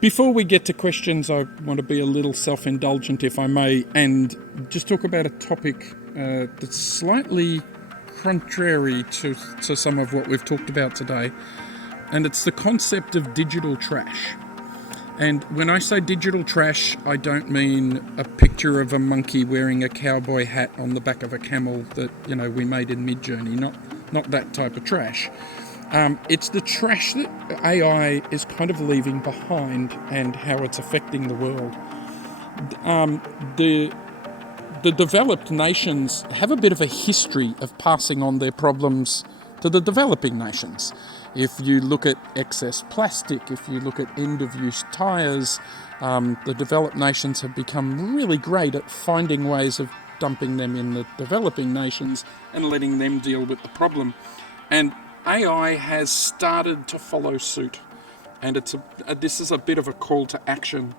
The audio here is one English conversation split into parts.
Before we get to questions, I want to be a little self-indulgent, if I may, and just talk about a topic that's slightly contrary to some of what we've talked about today, and it's the concept of digital trash. And when I say digital trash, I don't mean a picture of a monkey wearing a cowboy hat on the back of a camel that, we made in Midjourney, not that type of trash. It's the trash that AI is kind of leaving behind and how it's affecting the world. The developed nations have a bit of a history of passing on their problems to the developing nations. If you look at excess plastic, if you look at end-of-use tyres, the developed nations have become really great at finding ways of dumping them in the developing nations and letting them deal with the problem. And AI has started to follow suit, and this is a bit of a call to action.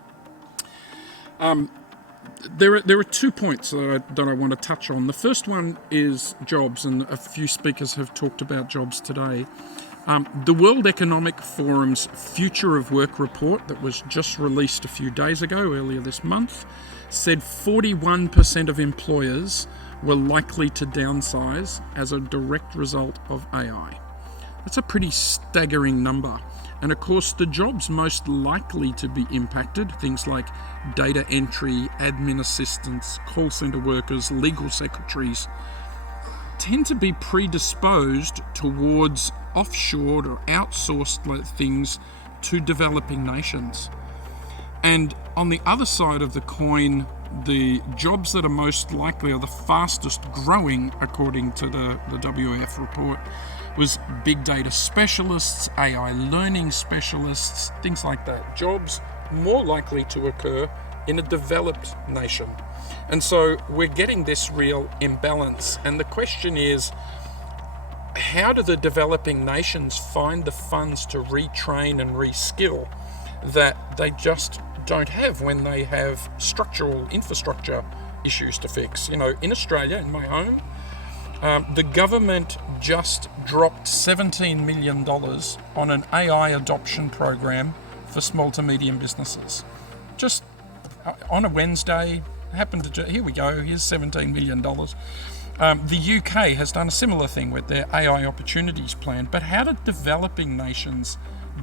There are 2 points that I want to touch on. The first one is jobs, and a few speakers have talked about jobs today. The World Economic Forum's Future of Work report that was just released a few days ago, earlier this month, said 41% of employers were likely to downsize as a direct result of AI. That's a pretty staggering number. And of course, the jobs most likely to be impacted, things like data entry, admin assistants, call centre workers, legal secretaries, tend to be predisposed towards offshored or outsourced things to developing nations. And on the other side of the coin, the jobs that are most likely are the fastest growing, according to the WEF report, was big data specialists, AI learning specialists, things like that. Jobs more likely to occur in a developed nation. And so we're getting this real imbalance. And the question is, how do the developing nations find the funds to retrain and reskill that they just don't have when they have structural infrastructure issues to fix? In Australia, in my home, the government just dropped $17 million on an AI adoption program for small to medium businesses. Just on a Wednesday, here we go, here's $17 million. The UK has done a similar thing with their AI opportunities plan, but how do developing nations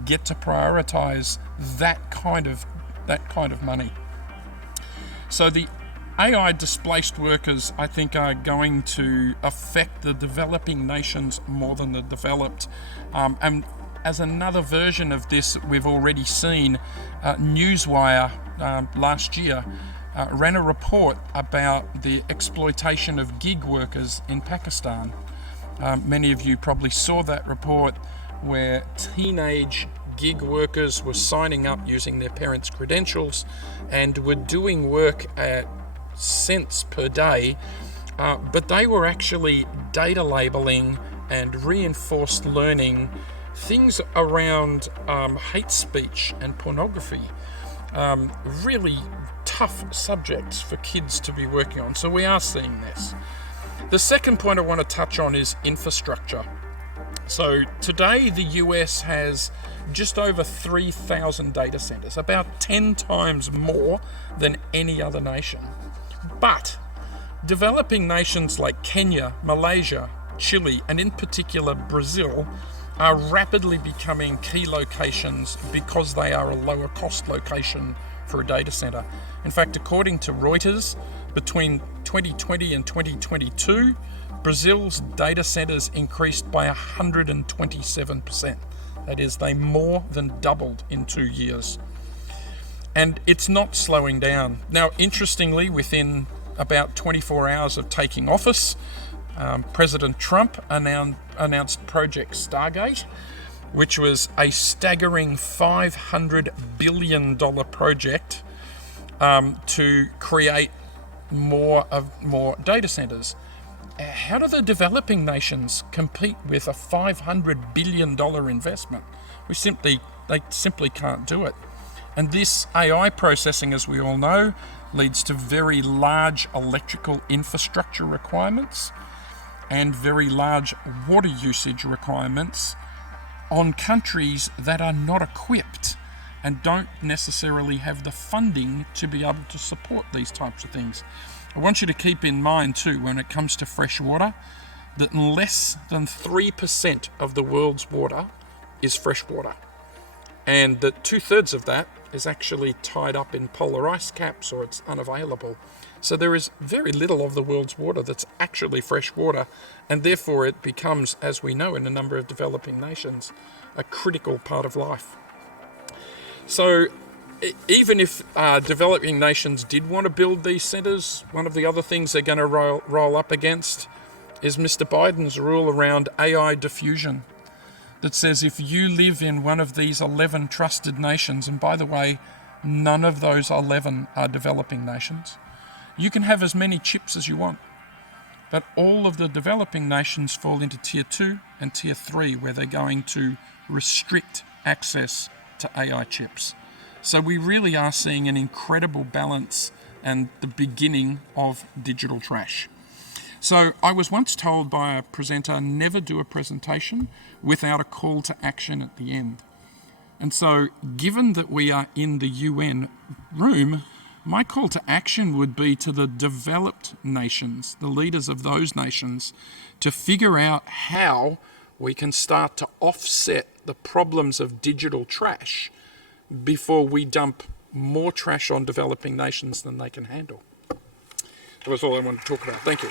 get to prioritise that kind of money? So the AI displaced workers, I think, are going to affect the developing nations more than the developed. And as another version of this, we've already seen Newswire last year ran a report about the exploitation of gig workers in Pakistan. Many of you probably saw that report where teenage gig workers were signing up using their parents' credentials and were doing work at cents per day, but they were actually data labeling and reinforced learning things around hate speech and pornography. Really tough subjects for kids to be working on. So we are seeing this. The second point I want to touch on is infrastructure. So today the US has just over 3,000 data centers, about 10 times more than any other nation. But developing nations like Kenya, Malaysia, Chile, and in particular Brazil are rapidly becoming key locations because they are a lower cost location for a data center. In fact, according to Reuters, between 2020 and 2022, Brazil's data centers increased by 127%. That is, they more than doubled in 2 years. And it's not slowing down. Now, interestingly, within about 24 hours of taking office, President Trump announced Project Stargate, which was a staggering $500 billion project to create more data centers. How do the developing nations compete with a $500 billion investment? They simply can't do it. And this AI processing, as we all know, leads to very large electrical infrastructure requirements and very large water usage requirements on countries that are not equipped and don't necessarily have the funding to be able to support these types of things. I want you to keep in mind too, when it comes to fresh water, that less than 3% of the world's water is fresh water, and that 2/3 of that is actually tied up in polar ice caps, or it's unavailable. So there is very little of the world's water that's actually fresh water, and therefore it becomes, as we know in a number of developing nations, a critical part of life. So even if developing nations did want to build these centres, one of the other things they're going to roll up against is Mr. Biden's rule around AI diffusion, that says if you live in one of these 11 trusted nations, and by the way, none of those 11 are developing nations, you can have as many chips as you want. But all of the developing nations fall into tier 2 and tier 3, where they're going to restrict access to AI chips. So we really are seeing an incredible balance and the beginning of digital trash. So I was once told by a presenter, never do a presentation without a call to action at the end. And so given that we are in the UN room, my call to action would be to the developed nations, the leaders of those nations, to figure out how we can start to offset the problems of digital trash before we dump more trash on developing nations than they can handle. That was all I wanted to talk about. Thank you.